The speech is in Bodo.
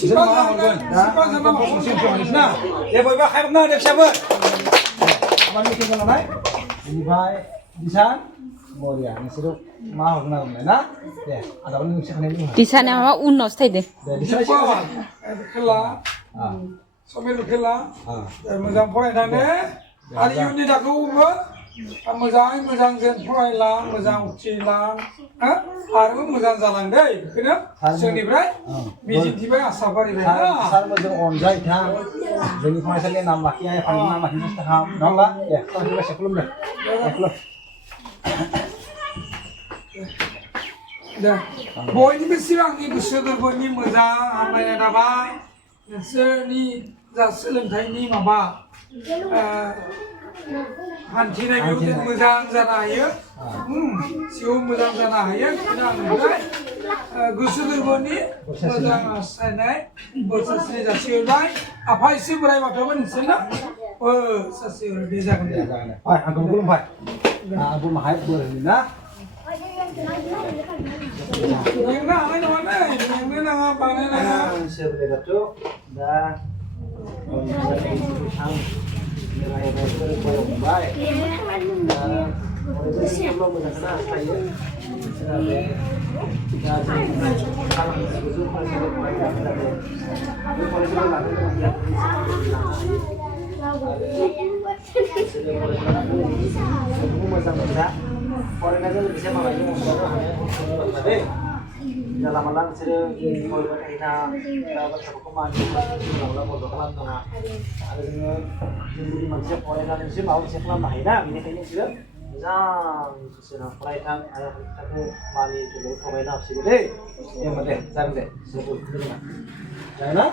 Siapa jangan musim Johanis nah. Ya boy bah kayak mana siapa? Abang itu mana naik? Ini bay bisa. Mau dia, ini seru mau kenal mana? Ya, ada orang yang bisa kenal ini. Di sana mah unos tadi. Di sana siapa? Kela. Somelu kela. Mezang faraydane. Ali Yuni daku mezang zen faraylang, mezang ucilang. Aru mezang jalanday. Kena? जोंनिफ्राय मिजिंथिबाय आसा फारिबाय ना सार मोजां अनजाय थां जोंनि फरायसालिनि नाम लाखिया फानि नाम लाखिनो थाखाय नङा होमबा ए फानि खुलुम दे खुलुम दा बयनिबो सिगांनि गोसो गोरबोनि मोजां हामलायनाय थाबाय नोंसोरनि जा सोलोंथाइनि माबा हान्थिनाय बेयाव मोजां जानो हायो जिउ मोजां जानो हायो बेखौनो आं नुबाय गोसो गोरबोनि मोजां हास्थायनाय बोर सारस्रिनाय जासिहरबाय आफा इसोर बोराइ बाथौआबो नोंसोरनो सारस्रिहरो दे जागोन दे आंखौ खुलुमबाय आंबो माहाय बोर होनो ना मेंनो हानाय नङा नै मेंनो नाङा बानो नाङा इसोर बोराइ बाथौ दा बाय फरायनायजों लोगोसे मालायनि अनगायैबो हानाय जानला मानला नोंसोरो फरायबाय थायोना बाथ्राफोरखौ मानिलांब्ला बन्द' खालामनाङा आरो जोङो जोंनि मोनसे फरायनानैसो माबा मोनसे खालामनो हायोना बेनिखायनो नोंसोरो मोजां गोसोना फरायथां आरो खोथाखौ मानिथ'ल' थगायना हरसिगोन दे होमबा दे जागोन दे जोबोद मोजां जागोन ना